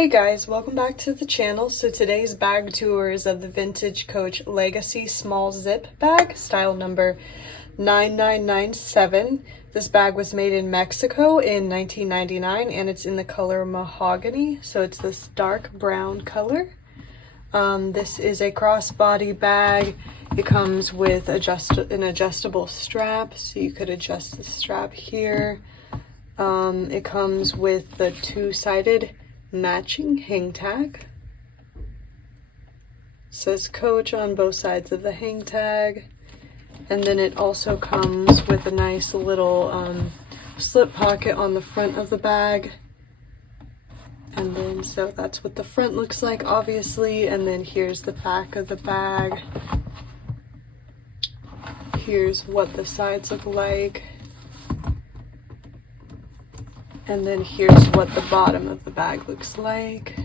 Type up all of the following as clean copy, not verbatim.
Hey guys, welcome back to the channel. So today's bag tour is of the Vintage Coach Legacy Small Zip Bag, style number 9997. This bag was made in Mexico in 1999 and it's in the color Mahogany. So it's this dark brown color. This is a crossbody bag. It comes with an adjustable strap, so you could adjust the strap here. It comes with the two-sided matching hang tag. Says Coach on both sides of the hang tag. And then it also comes with a nice little slip pocket on the front of the bag. And then so that's what the front looks like, obviously. And then here's the back of the bag. Here's what the sides look like. And then here's what the bottom of the bag looks like.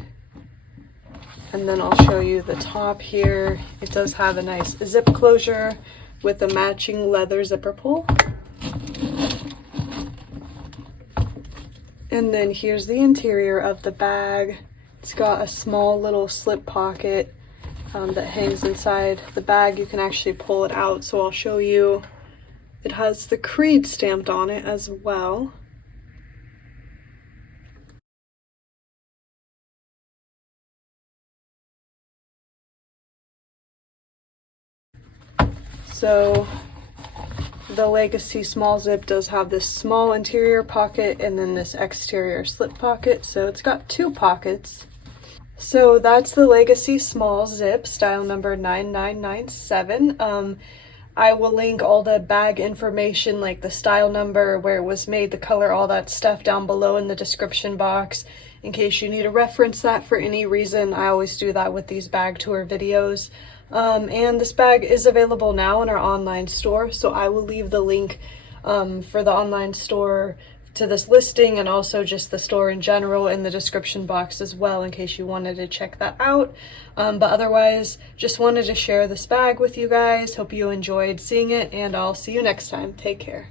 And then I'll show you the top here. It does have a nice zip closure with a matching leather zipper pull. And then here's the interior of the bag. It's got a small little slip pocket that hangs inside the bag. You can actually pull it out, so I'll show you. It has the Creed stamped on it as well. So the Legacy Small Zip does have this small interior pocket and then this exterior slip pocket, so it's got two pockets. So that's the Legacy Small Zip, style number 9997. I will link all the bag information, like the style number, where it was made, the color, all that stuff down below in the description box in case you need to reference that for any reason. I always do that with these bag tour videos. And this bag is available now in our online store, so I will leave the link for the online store to this listing and also just the store in general in the description box as well in case you wanted to check that out. But otherwise, just wanted to share this bag with you guys. Hope you enjoyed seeing it, and I'll see you next time. Take care.